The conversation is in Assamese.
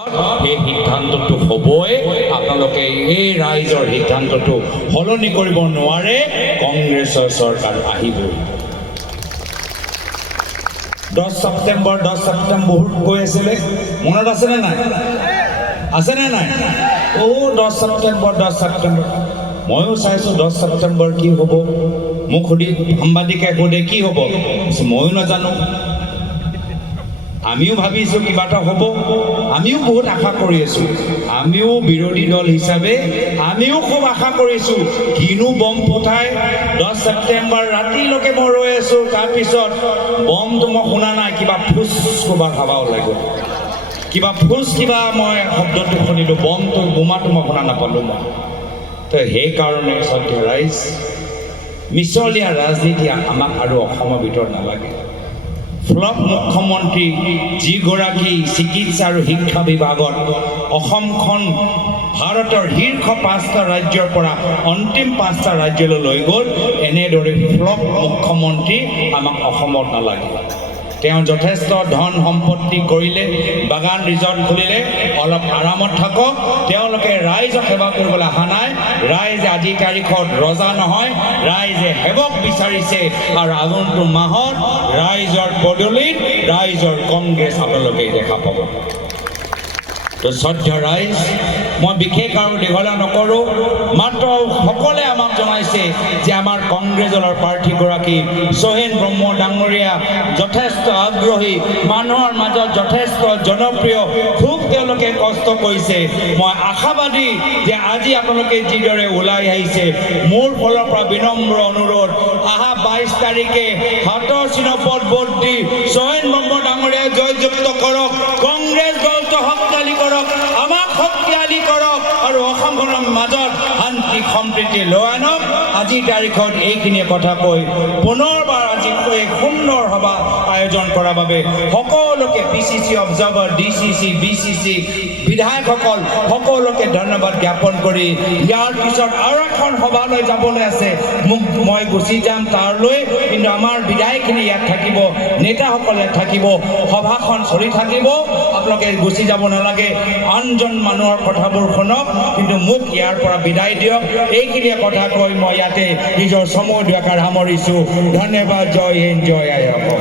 এই সিদ্ধান্তটো হ'বই। আপোনালোকে এই ৰাইজৰ সিদ্ধান্তটো সলনি কৰিব নোৱাৰে। কংগ্ৰেছৰ চৰকাৰ আহিবই। 10 ছেপ্টেম্বৰ বহুত কৈ আছিলে, মনত আছেনে নাই? আছেনে নাই? 10 ছেপ্টেম্বৰ ময়ো চাইছোঁ 10 ছেপ্টেম্বৰ কি হ'ব। মোক সাংবাদিকে সোধে কি হ'ব, ময়ো নাজানো। আমিও ভাবিছোঁ কিবা এটা হ'ব, আমিও বহুত আশা কৰি আছোঁ। আমিও বিৰোধী দল হিচাপে আমিও খুব আশা কৰিছোঁ। কিনো বম ফুটাই 10 ছেপ্টেম্বৰ ৰাতিলৈকে মই ৰৈ আছোঁ। তাৰপিছত বমটো মই শুনা নাই, কিবা ফুচ ক'ৰবাত খাবা ওলাই গ'ল, কিবা মই শব্দটো শুনিলোঁ, বমটো বোমাটো মই শুনা নাপালোঁ মই। তো সেইকাৰণে শ্ৰদ্ধেয় ৰাইজ, মিছলীয়া ৰাজনীতি আমাক আৰু অসমৰ ভিতৰত নালাগে। ফ্লপ মুখ্যমন্ত্ৰী যিগৰাকী চিকিৎসা আৰু শিক্ষা বিভাগত অসমখন ভাৰতৰ শীৰ্ষ 5টা ৰাজ্যৰ পৰা অন্তিম 5টা ৰাজ্যলৈ লৈ গ'ল, এনেদৰে ফ্লপ মুখ্যমন্ত্ৰী আমাক অসমত নালাগে। তেওঁ যথেষ্ট ধন সম্পত্তি কৰিলে, বাগান ৰিজৰ্ট খুলিলে, অলপ আৰামত থাকক। তেওঁলোকে ৰাইজক সেৱা কৰিবলৈ অহা নাই। ৰাইজে আজিৰ তাৰিখত ৰজা নহয়, ৰাইজে সেৱক বিচাৰিছে। আৰু আগন্তুক মাহত ৰাইজৰ বদলিত ৰাইজৰ কংগ্ৰেছ আপোনালোকে দেখা পাব। তো শ্ৰদ্ধেয় ৰাইজ, মই বিশেষ আৰু দীঘলীয়া নকৰোঁ, মাত্ৰ সকলে আমাক জনাইছে যে আমাৰ কংগ্ৰেছ দলৰ প্ৰাৰ্থীগৰাকী সোহেন ব্ৰহ্ম ডাঙৰীয়া যথেষ্ট আগ্ৰহী, মানুহৰ মাজত যথেষ্ট জনপ্ৰিয়, খুব তেওঁলোকে কষ্ট কৰিছে। মই আশাবাদী যে আজি আপোনালোকে যিদৰে ওলাই আহিছে, মোৰ ফালৰ পৰা বিনম্ৰ অনুৰোধ, অহা 22 তাৰিখে হাতৰ চিহ্নত ভোট দি সোহেন ব্ৰহ্ম ডাঙৰীয়া জয়যুক্ত কৰক, কংগ্ৰেছ দলটো শক্তিশালী কৰক, আমাক শক্তিশালী কৰক আৰু অসমখনৰ মাজত শান্তি সম্প্ৰীতি লৈ আনক। আজিৰ তাৰিখত এইখিনি কথা কৈ পুনৰবাৰ আজি এক সুন্দৰ সভা আয়োজন কৰাৰ বাবে সকলোকে PCC অবজাৰ্ভাৰ, DCC, BCC, বিধায়কসকল সকলোকে ধন্যবাদ জ্ঞাপন কৰি, ইয়াৰ পিছত আৰু এখন সভালৈ যাবলৈ আছে, মই গুচি যাম তাৰলৈ, কিন্তু আমাৰ বিধায়কখিনি ইয়াত থাকিব, নেতাসকলে থাকিব, সভাখন চলি থাকিব। আপোনালোকে গুচি যাব নালাগে, আনজন মানুহৰ কথাবোৰ শুনক, কিন্তু মোক ইয়াৰ পৰা বিদায় দিয়ক। এইখিনিয়ে কথা কৈ মই ইয়াতে নিজৰ চমু দুআষাৰ সামৰিছোঁ। ধন্যবাদ। জয় হিন্দ, জয় আই অসম।